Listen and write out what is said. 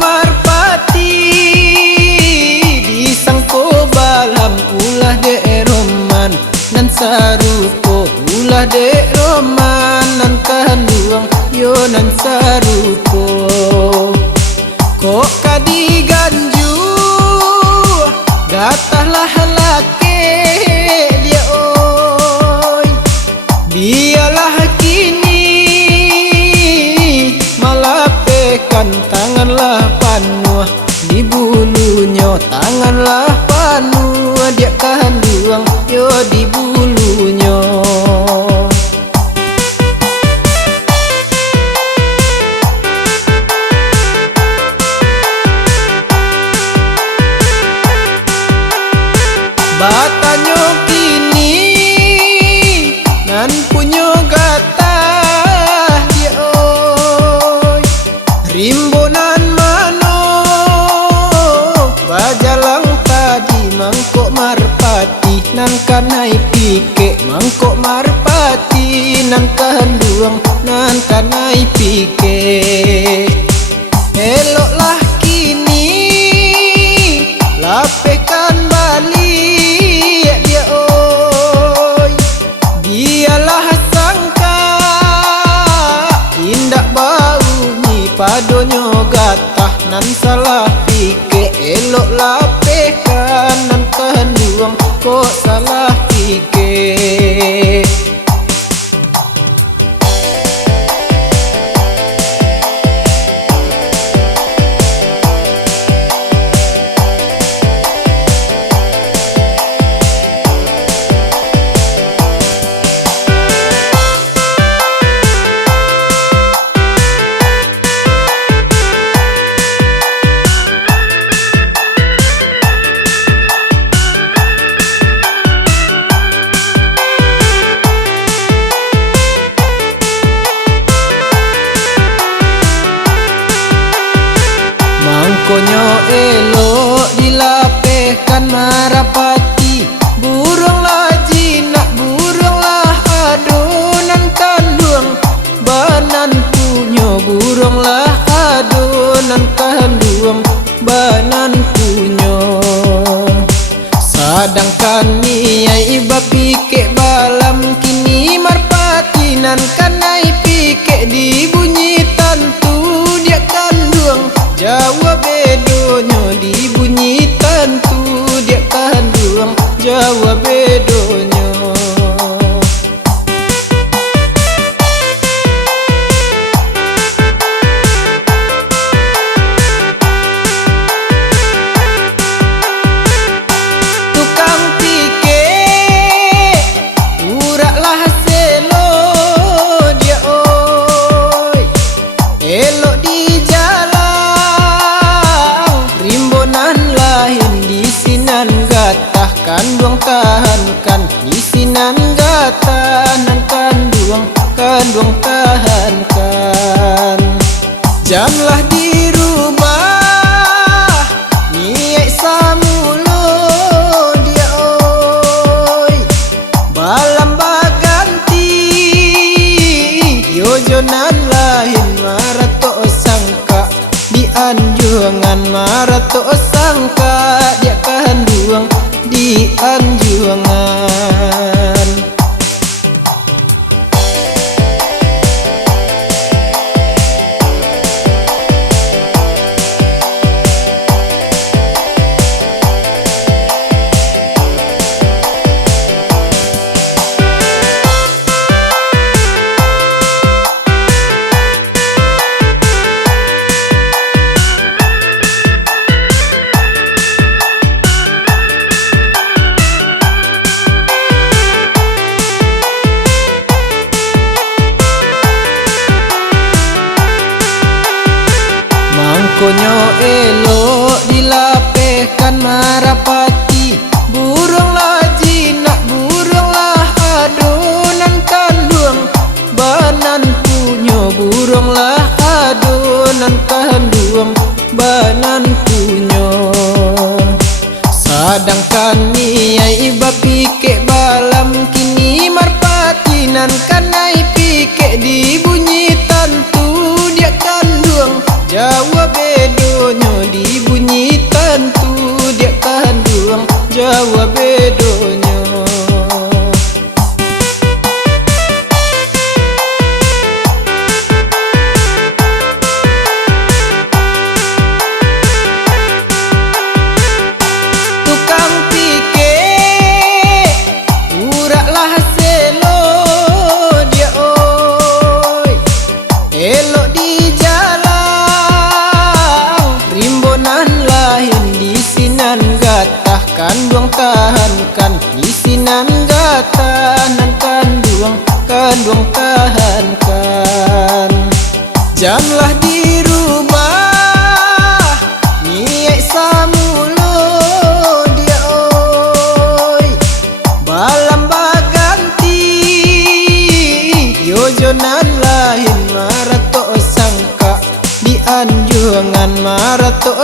marpati disangko balam ulah dek roman nan sarupo ulah dek roman nan kanduang yo nan sarupo kok kadi ganju datahlah laki dia oi dialah kini malapekan tanganlah panuh di bulunya tanganlah panuh dia kanduang yo di bulunya batanyo kini nan punyo gatah dia oi rimbonan mano bajalang tadi mangkok marpati nan kanai pike mangkok marpati nan kanduang nan kanai pike eloklah kini lapekan balik dia oi dialah sangka indak bau ni padonyo gatah nan salah pike elok lapekan nan kanduang kok salah pike konyo elok dilapekan marapati burunglah jinak burunglah adonan kanduang banan punyo burunglah adonan kanduang banan punyo sadangkan niai iba pike balam kini marpati nan kanai pike dibunyi tantu dia kanduang Jawa bedonyo dibunyi tantu dia kanduang Jawa bedonyo tukang pike uraklah selo dia oi elok di jalan gatah kanduang tahankan di sinan gatah nan kanduang tahankan janganlah dirubah niat samulo dia oi balam baganti yojonan lain marato sangka di anjuangan marato sangka dia kanduang di anjuangan konyo elok dilapekan marapati burunglah jinak burunglah adonan kanduang banan punyo burunglah adonan kanduang banan punyo sadangkan niai iba pike balam kini marpati nan kanai pike dibunyi tantu dia kanduang Jawa bedonyo duang tahankan di sinan gatahankan duang tahankan. Janganlah dirubah niat samulo dia oi balam baganti yojonan lain marato sangka di anjurangan marato